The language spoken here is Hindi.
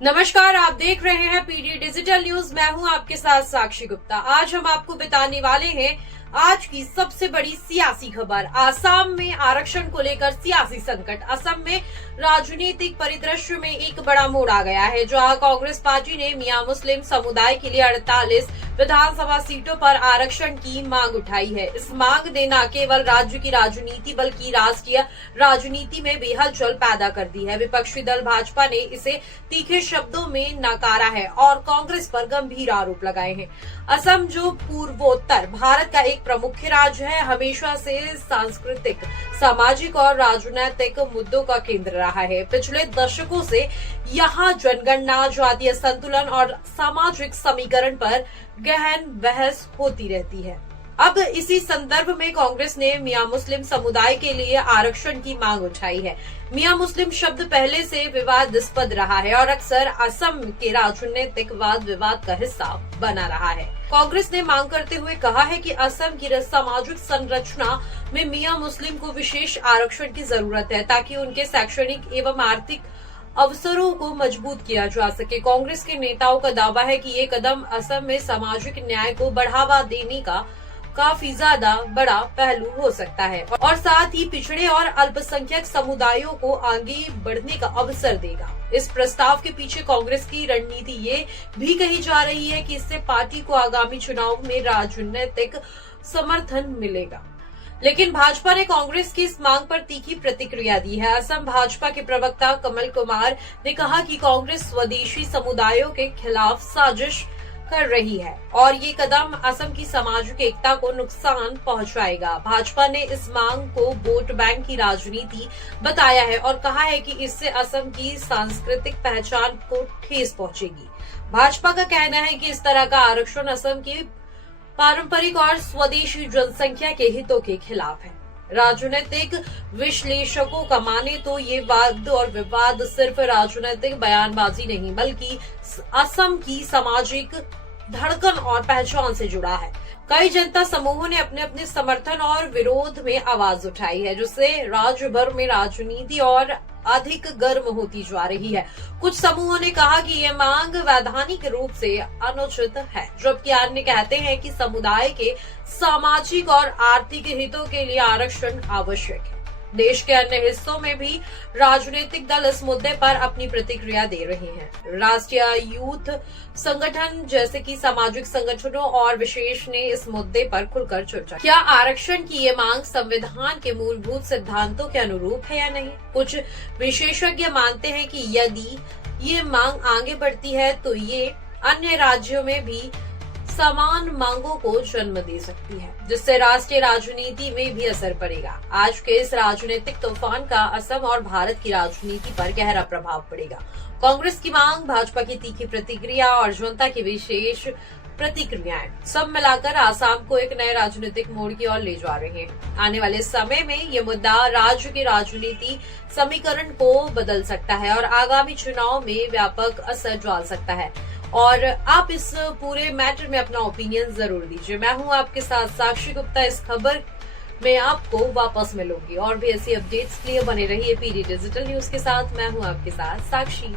नमस्कार, आप देख रहे हैं पीडी डिजिटल न्यूज। मैं हूं आपके साथ साक्षी गुप्ता। आज हम आपको बताने वाले हैं आज की सबसे बड़ी सियासी खबर। आसाम में आरक्षण को लेकर सियासी संकट। असम में राजनीतिक परिदृश्य में एक बड़ा मोड़ आ गया है, जहां कांग्रेस पार्टी ने मियां मुस्लिम समुदाय के लिए 48 विधानसभा सीटों पर आरक्षण की मांग उठाई है। इस मांग ने न केवल राज्य की राजनीति बल्कि राष्ट्रीय राजनीति में भी हलचल पैदा कर दी है। विपक्षी दल भाजपा ने इसे तीखे शब्दों में नकारा है और कांग्रेस पर गंभीर आरोप लगाए हैं। असम, जो पूर्वोत्तर भारत का एक प्रमुख राज्य है, हमेशा से सांस्कृतिक, सामाजिक और राजनीतिक मुद्दों का केंद्र रहा है। पिछले दशकों से यहाँ जनगणना, जातीय संतुलन और सामाजिक समीकरण पर गहन बहस होती रहती है। अब इसी संदर्भ में कांग्रेस ने मियां मुस्लिम समुदाय के लिए आरक्षण की मांग उठाई है। मियां मुस्लिम शब्द पहले से विवादास्पद रहा है और अक्सर असम के राजनीतिक वाद विवाद का हिस्सा बना रहा है। कांग्रेस ने मांग करते हुए कहा है कि असम की सामाजिक संरचना में मियां मुस्लिम को विशेष आरक्षण की जरूरत है, ताकि उनके शैक्षणिक एवं आर्थिक अवसरों को मजबूत किया जा सके। कांग्रेस के नेताओं का दावा है कि ये कदम असम में सामाजिक न्याय को बढ़ावा देने का काफी ज्यादा बड़ा पहलू हो सकता है और साथ ही पिछड़े और अल्पसंख्यक समुदायों को आगे बढ़ने का अवसर देगा। इस प्रस्ताव के पीछे कांग्रेस की रणनीति ये भी कही जा रही है कि इससे पार्टी को आगामी चुनाव में राजनीतिक समर्थन मिलेगा। लेकिन भाजपा ने कांग्रेस की इस मांग पर तीखी प्रतिक्रिया दी है। असम भाजपा के प्रवक्ता कमल कुमार ने कहा कि कांग्रेस स्वदेशी समुदायों के खिलाफ साजिश कर रही है और ये कदम असम की सामाजिक एकता को नुकसान पहुंचाएगा। भाजपा ने इस मांग को वोट बैंक की राजनीति बताया है और कहा है कि इससे असम की सांस्कृतिक पहचान को ठेस पहुंचेगी। भाजपा का कहना है कि इस तरह का आरक्षण असम की पारंपरिक और स्वदेशी जनसंख्या के हितों के खिलाफ है। राजनीतिक विश्लेषकों का माने तो ये वाद और विवाद सिर्फ राजनीतिक बयानबाजी नहीं बल्कि असम की सामाजिक धड़कन और पहचान से जुड़ा है। कई जनता समूहों ने अपने अपने समर्थन और विरोध में आवाज उठाई है, जिससे राज्य भर में राजनीति और अधिक गर्म होती जा रही है। कुछ समूहों ने कहा कि ये मांग वैधानिक रूप से अनुचित है, जबकि अन्य कहते हैं कि समुदाय के सामाजिक और आर्थिक हितों के लिए आरक्षण आवश्यक है। देश के अन्य हिस्सों में भी राजनीतिक दल इस मुद्दे पर अपनी प्रतिक्रिया दे रहे हैं। राष्ट्रीय यूथ संगठन जैसे कि सामाजिक संगठनों और विशेष ने इस मुद्दे पर खुलकर चर्चा की। क्या आरक्षण की ये मांग संविधान के मूलभूत सिद्धांतों के अनुरूप है या नहीं? कुछ विशेषज्ञ मानते हैं कि यदि ये मांग आगे बढ़ती है तो ये अन्य राज्यों में भी समान मांगों को जन्म दे सकती है, जिससे राष्ट्रीय राजनीति में भी असर पड़ेगा। आज के इस राजनीतिक तूफान का असम और भारत की राजनीति पर गहरा प्रभाव पड़ेगा। कांग्रेस की मांग, भाजपा की तीखी प्रतिक्रिया और जनता की विशेष प्रतिक्रियाएं सब मिलाकर आसाम को एक नए राजनीतिक मोड़ की ओर ले जा रहे हैं। आने वाले समय में ये मुद्दा राज्य की राजनीति समीकरण को बदल सकता है और आगामी चुनाव में व्यापक असर डाल सकता है। और आप इस पूरे मैटर में अपना ओपिनियन जरूर दीजिए। मैं हूं आपके साथ साक्षी गुप्ता। इस खबर में आपको वापस मिलूंगी और भी ऐसी अपडेट्स के लिए बने रहिए पीडी डिजिटल न्यूज के साथ। मैं हूं आपके साथ साक्षी।